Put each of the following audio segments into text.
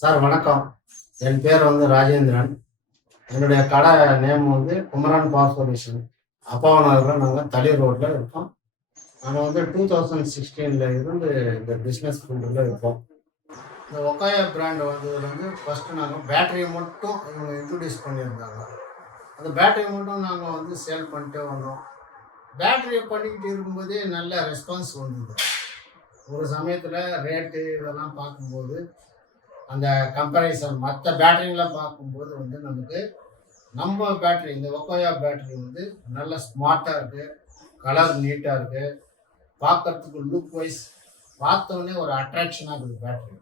Sir வணக்கம். என் பேர் ராஜேந்திரன். என்னுடைய கடை நேம் குமரன் பவர் சொல்யூஷன். அப்பாவ நகரில் நாங்கள் தளி ரோட்டில் இருக்கோம். நாங்கள் 2016 இருந்து இந்த பிஸ்னஸ் ஃபீல்டில் இருக்கோம். இந்த ஒக்காயா பிராண்ட் ஃபஸ்ட்டு நாங்கள் பேட்டரியை மட்டும் இவங்க இன்ட்ரடியூஸ் பண்ணியிருந்தாங்க. அந்த பேட்டரியை மட்டும் நாங்கள் சேல் பண்ணிட்டே வந்தோம். பேட்டரியை பண்ணிக்கிட்டு இருக்கும்போதே நல்ல ரெஸ்பான்ஸ் வந்தது. ஒரு சமயத்தில் ரேட்டு இதெல்லாம் பார்க்கும்போது அந்த கம்பேரிசன் மற்ற பேட்டரிங்களை பார்க்கும்போது நமக்கு நம்ம பேட்டரி இந்த ஒக்கோயா பேட்டரி நல்ல ஸ்மார்ட்டாக இருக்குது, கலர் நீட்டாக இருக்குது, பார்க்கறதுக்கு லுக் வைஸ் பார்த்தோன்னே ஒரு அட்ராக்ஷனாக இருக்குது பேட்டரி.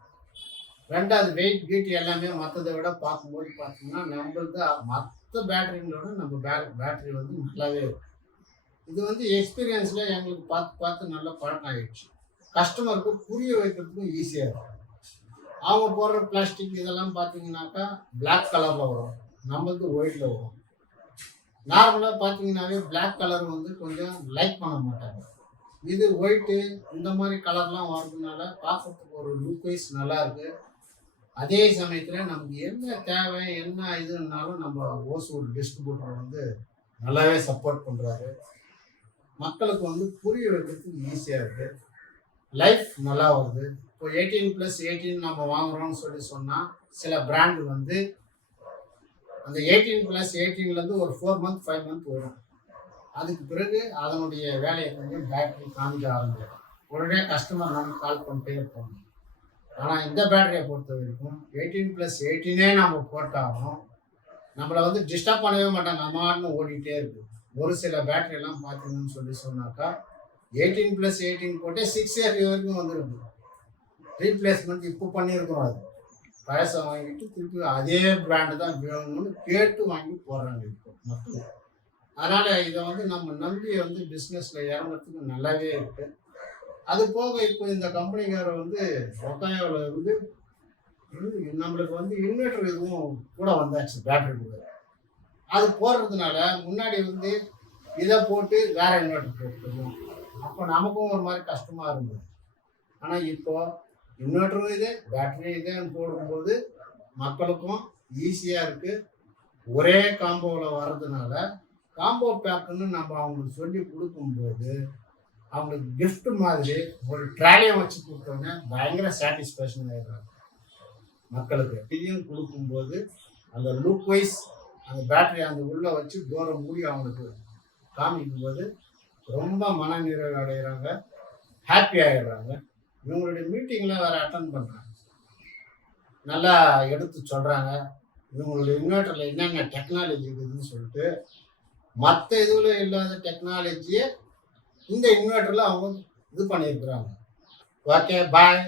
ரெண்டாவது வெயிட் கீட் எல்லாமே மற்றதை விட பார்க்கும்போது பார்த்தீங்கன்னா நம்மளுக்கு மற்ற பேட்டரிங்களோட நம்ம பேட்டரி நல்லாவே இருக்குது. இது எக்ஸ்பீரியன்ஸில் எங்களுக்கு பார்த்து பார்த்து நல்லா பழக்கம் ஆகிடுச்சு. கஸ்டமருக்கு புரிய வைக்கிறதுக்கும் ஈஸியாக இருக்கும். அவங்க போடுற பிளாஸ்டிக் இதெல்லாம் பார்த்தீங்கன்னாக்கா பிளாக் கலரில் வரும், நம்மளுக்கு ஒயிட்டில் வரும். நார்மலாக பார்த்தீங்கன்னாவே பிளாக் கலர் கொஞ்சம் லைக் பண்ண மாட்டாங்க. இது ஒயிட்டு இந்த மாதிரி கலர்லாம் வர்றதுனால பார்க்கறதுக்கு ஒரு லுக் வைஸ் நல்லா இருக்குது. அதே சமயத்தில் நமக்கு என்ன தேவை என்ன இதுன்னாலும் நம்ம ஓசூர் டிஸ்ட்ரிபியூட்டர் நல்லாவே சப்போர்ட் பண்ணுறாரு. மக்களுக்கு புரிய வைக்கிறதுக்கு ஈஸியாக இருக்குது. லைஃப் நல்லா வருது. இப்போ 18+18 நம்ம வாங்குகிறோம்னு சொன்னால் சில பிராண்டு அந்த 18+18 ஒரு 4 மந்த் 5 மந்த் வரும். அதுக்கு பிறகு அதனுடைய வேலையை பேட்டரி காமிக்க ஆரம்பிக்கும். உடனே கஸ்டமர் நம்ம கால் பண்ணிட்டே இருப்போம். ஆனால் இந்த பேட்டரியை பொறுத்த வரைக்கும் 18+18 நம்ம போட்டாலும் நம்மளை டிஸ்டர்ப் பண்ணவே மாட்டாங்க, நம்மன்னு ஓடிட்டே இருக்கு. ஒரு சில பேட்டரியெல்லாம் பார்த்தீங்கன்னு சொன்னாக்கா 18+18 போட்டு 6 இயர் வரைக்கும் வந்துருக்கு. ரீப்ளேஸ்மெண்ட் இப்போ பண்ணியிருக்கிறோம். அது பழச வாங்கிட்டு திருப்பி அதே பிராண்டு தான் வேணும்னு கேட்டு வாங்கி போடுறாங்க இப்போ மக்கள். அதனால் இதை நம்ம நம்பி பிஸ்னஸில் இறங்குறதுக்கு நல்லாவே இருக்குது. அது போக இப்போ இந்த கம்பெனிக்கார ஒக்காயாவில் நம்மளுக்கு இன்வெர்டர் இதுவும் கூட வந்தாச்சு பேட்டரி கூட. அது போடுறதுனால முன்னாடி இதை போட்டு வேற இன்வெர்டர் போட்டுருவோம். அப்போ நமக்கும் ஒரு மாதிரி கஷ்டமாக இருந்தது. ஆனால் இப்போ இன்வெர்டரும் இது பேட்டரி இதுன்னு போடும்போது மக்களுக்கும் ஈஸியாக இருக்குது. ஒரே காம்போவில் வர்றதுனால காம்போ பேக்குன்னு நம்ம அவங்களுக்கு சொல்லி கொடுக்கும்போது அவங்களுக்கு கிஃப்ட் மாதிரி ஒரு ட்ராலியை வச்சு கொடுத்தோன்னே பயங்கர சாட்டிஸ்ஃபேக்ஷன் ஆகிடுறாங்க மக்களுக்கு. இதையும் கொடுக்கும்போது அந்த லுக் வைஸ் அந்த பேட்டரி அந்த உள்ளே வச்சு டோரை மூடி அவங்களுக்கு காமிக்கும்போது ரொம்ப மனநிறைவு அடைகிறாங்க, ஹாப்பி ஆகிடுறாங்க. இவங்களுடைய மீட்டிங்கில் வேறு அட்டன் பண்ணுறாங்க, நல்லா எடுத்து சொல்கிறாங்க. இவங்களுடைய இன்வெர்ட்டரில் என்னென்ன டெக்னாலஜி இருக்குதுன்னு சொல்லிட்டு மற்ற இதுவில் இல்லாத டெக்னாலஜியை இந்த இன்வெர்ட்டரில் அவங்க இது பண்ணியிருக்கிறாங்க. ஓகே, பாய்.